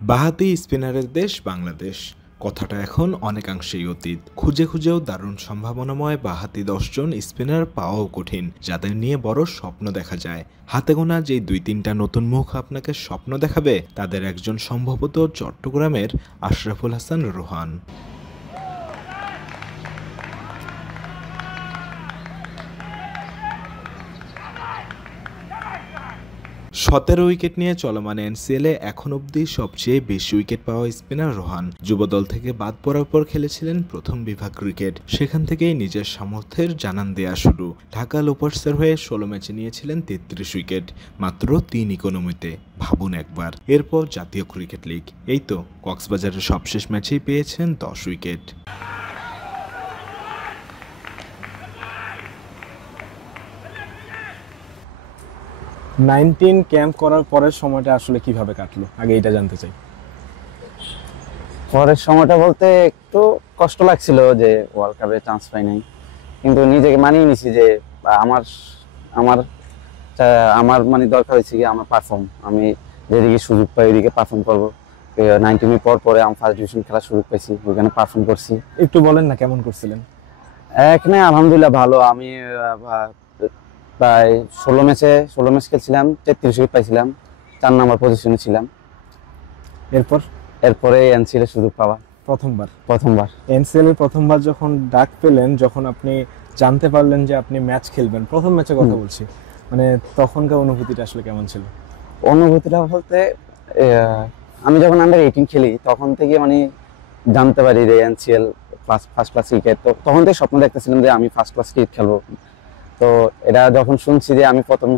বাঁহাতি স্পিনারের দেশ বাংলাদেশ, কথাটা এখন অনেকাংশেই অতীত। খুঁজে খুঁজেও দারুণ সম্ভাবনাময় বাঁহাতি 10 জন স্পিনার পাওয়াও কঠিন, যাদের নিয়ে বড় স্বপ্ন দেখা যায়। হাতে গোনা যেই 2-3টা নতুন মুখ আপনাকে স্বপ্ন দেখাবে, তাদের একজন সম্ভবত চট্টগ্রামের আশরাফুল হাসান রোহান। 17 উইকেট নিয়ে চলমান এনসিএলে এখন অবধি সবচেয়ে বেশি উইকেট পাওয়া স্পিনার রোহান। যুবদল থেকে বাদ পড়ার পর খেলেছিলেন প্রথম বিভাগ ক্রিকেট, সেখান থেকেই নিজের সামর্থ্যের জানান দেয়া শুরু। ঢাকা লোপার্সের হয়ে 16 ম্যাচে নিয়েছিলেন 33 উইকেট, মাত্র 3 ইকোনমিতে। ভাবুন একবার। এরপর জাতীয় ক্রিকেট লিগ, এই তো কক্সবাজারের সবশেষ ম্যাচেই পেয়েছেন 10 উইকেট। ক্যাম্প করার পরের সময়টা আসলে কিভাবে কাটলো, আগে এটা জানতে চাই। পরের সময়টা বলতে একটু কষ্ট লাগছিল যে ওয়ার্ল্ড কাপে চান্স পাই নাই, কিন্তু নিজেকে মানিয়ে নিছি যে আমার আমার আমার মানে দরকার হয়েছে কি আমার পারফর্ম, আমি যেদিকে সুযোগ পাই ওইদিকে পারফর্ম করবো। 19 পরে আমি ফার্স্ট ডিভিশন খেলার সুযোগ পাইছি, ওইখানে পারফর্ম করছি। একটু বলেন না কেমন করছিলেন? এখানে আলহামদুলিল্লাহ ভালো। আমি প্রায় 16 ম্যাচ খেলছিলাম, 33 উইকেট পাইছিলাম, 4 নম্বর পজিশনে ছিলাম। এরপরে এনসিএল এর সুযোগ পাওয়া প্রথমবার এনসিএল এর প্রথমবার যখন ডাক পেলেন, যখন আপনি জানতে পারলেন যে আপনি ম্যাচ খেলবেন, প্রথম ম্যাচের কথা বলছি, মানে তখনকার অনুভূতিটা আসলে কেমন ছিল? অনুভূতিটা বলতে আমি যখন আন্ডার 18 খেলি তখন থেকে মানে জানতে পারি যে এনসিএল ফার্স্ট ক্লাস ক্রিকেট, তো তখন থেকে স্বপ্ন দেখতেছিলাম যে আমি ফার্স্ট ক্লাস ক্রিকেট খেলবো। তো এটা যখন শুনছি যে আমি প্রথম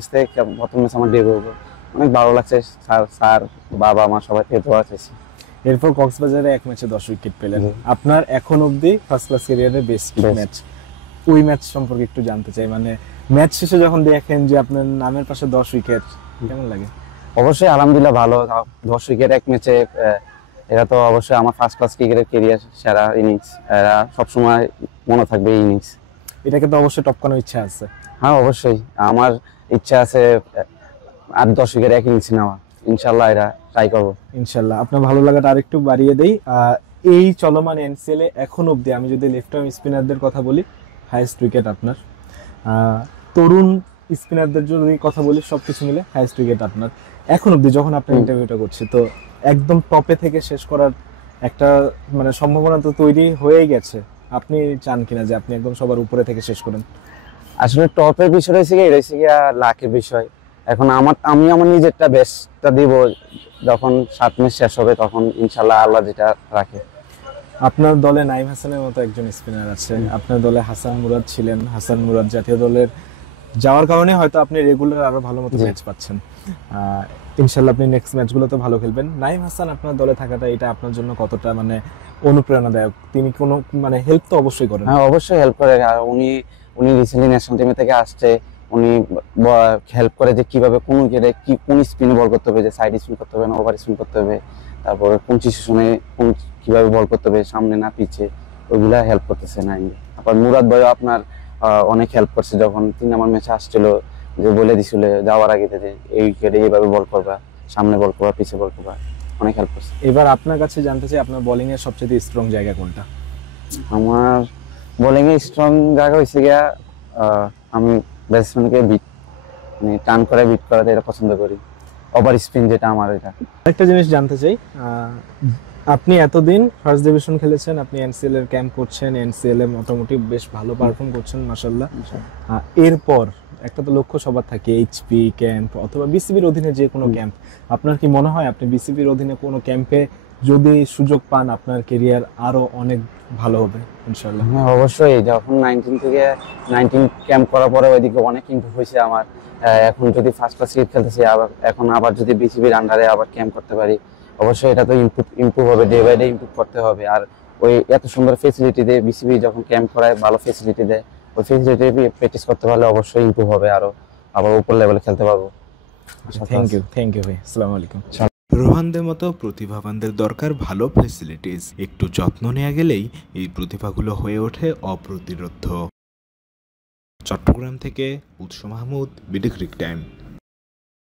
ম্যাচ আমার ডেবিউ হবো, অনেক ভালো লাগছে। স্যার বাবা মা সবাই থেকে দোয়া চাইছি। এরপর কক্সবাজারে 1 ম্যাচে 10 উইকেট পেলেন, আপনার এখন অবধি ফার্স্ট ক্লাস ক্যারিয়ারের বেস্ট ম্যাচ। ওই ম্যাচ সম্পর্কে একটু জানতে চাই, মানে ম্যাচ শেষে যখন দেখেন যে আপনার নামের পাশে 10 উইকেট, কেমন লাগে? অবশ্যই আলহামদুলিল্লাহ ভালো। 10 উইকেট 1 ম্যাচে, এটা তো অবশ্যই আমার ফার্স্ট ক্লাস ক্রিকেটের ক্যারিয়ার সেরা ইনিংস। এরা সবসময় মনে থাকবে এই ইনিংস। এটাকে তো অবশ্যই টপকানোর ইচ্ছা আছে। হ্যাঁ অবশ্যই আমার ইচ্ছা আছে আর 10 উইকেট 1 ইনিংস নেওয়া। ইনশাআল্লাহ এটা ট্রাই করবো। ইনশাআল্লাহ। আপনার ভালো লাগাটা আরেকটু বাড়িয়ে দেই, এই চলমান এনসিএল এ এখন অবধি আমি যদি লেফট আর্ম স্পিনারদের কথা বলি, হাইয়েস্ট উইকেট আপনার। তরুণ স্পিনারদের যদি কথা বলি, সবকিছু মিলে হাইয়েস্ট উইকেট আপনার এখন অবধি। যখন আপনি ইন্টারভিউটা করছি, তো একদম টপে থেকে শেষ করার একটা মানে সম্ভাবনা তো তৈরি হয়ে গেছে। আপনি চান কিনা যে আপনি একদম সবার উপরে থেকে শেষ করেন? আসলে টপের বিষয় রয়েছে কি লাখের বিষয়। এখন আমি আমার নিজেরটা বেস্টটা দিব, যখন 7 ম্যাচ শেষ হবে তখন ইনশাআল্লাহ আল্লাহ যেটা রাখে। আপনার দলে নাইম হাসানের মতো একজন স্পিনার আছে, আপনার দলে হাসান মুরাদ ছিলেন। হাসান মুরাদ জাতীয় দলের যাওয়ার কারণে হয়তো আপনি রেগুলার আরো ভালো মতো ম্যাচ পাচ্ছেন। ইনশাআল্লাহ আপনি নেক্সট ম্যাচগুলোতে ভালো খেলবেন। নাইম হাসান আপনার দলে থাকাটা এটা আপনার জন্য কতটা মানে অনুপ্রেরণাদায়ক? তিনি কোনো মানে হেল্প তো অবশ্যই করেন। হ্যাঁ অবশ্যই হেল্প করে। আর উনি রিসেন্টলি ন্যাশনাল টিমে থেকে আসছে, উনি হেল্প করে যে কিভাবে কোন উইকেটে কোন স্পিনে বল করতে হবে, যে সাইড স্পিন করতে হবে না ওভার স্পিন করতে হবে, তারপর কোন সিচুয়েশনে কিভাবে বল করতে হবে, সামনে না পিছে, ওইগুলা হেল্প করতেছে নাইম। তারপর মুরাদ ভাইও আপনার অনেক হেল্প করছে, যখন 3 নম্বর ম্যাচে আসছিল যে বলে দিছিল যাওয়ার আগে যে এই উইকেটে এইভাবে বল করবা, সামনে বল করবা, পিছে বল করবা, অনেক হেল্প করছে। এবার আপনার কাছে জানতে চাই, আপনার বোলিং এর সবচেয়ে স্ট্রং জায়গা কোনটা? আমার বোলিং এর স্ট্রং জায়গা হইছে গিয়া আমি ব্যাটসম্যানকে মানে টার্ন করে বিট করাতে এটা পছন্দ করি, ওভার স্পিন যেটা আমার। এটা একটা জিনিস জানতে চাই, আপনি এতদিন ফার্স্ট ডিভিশন খেলেছেন, আপনি এনসিএল এর ক্যাম্প করছেন, এনসিএল এ মোটামুটি বেশ ভালো পারফর্ম করছেন মাশাআল্লাহ। এরপর একটা তো লক্ষ্য সবার থাকে, এইচপি ক্যাম্প অথবা বিসিবির অধীনে যে কোনো ক্যাম্প। আপনার কি মনে হয় আপনি বিসিবির অধীনে কোনো ক্যাম্পে যদি সুযোগ পান, আপনার ক্যারিয়ার আরো অনেক ভালো হবে ইনশাআল্লাহ? হ্যাঁ অবশ্যই। যখন 19 ক্যাম্প করার পরে ওইদিকে অনেক ইমপ্রুভ হয়েছে আমার। এখন যদি ফার্স্ট ক্লাস ক্রিকেট খেলতেছি, এখন আবার যদি বিসিবির আন্ডারে আবার ক্যাম্প করতে পারি, অবশ্যই এটা তো ইমপ্রুভ হবে, ডে বাই ডে ইমপ্রুভ করতে হবে। আর ওই এত সুন্দর ফেসিলিটি দেয় বিসিবি, যখন ক্যাম্প করায় ভালো ফেসিলিটি দেয়, ওই ফেসিলিটি প্র্যাকটিস করতে পারলে অবশ্যই ইমপ্রুভ হবে, আবার উপর লেভেলে খেলতে পারবো। থ্যাংক ইউ ভাই, আসসালামু আলাইকুম। রোহানদের মতো প্রতিভাবানদের দরকার ভালো ফ্যাসিলিটিস। একটু যত্ন নেওয়া গেলেই এই প্রতিভাগুলো হয়ে ওঠে অপ্রতিরোধ্য। চট্টগ্রাম থেকে উৎস মাহমুদ, বিডি ক্রিক টাইম।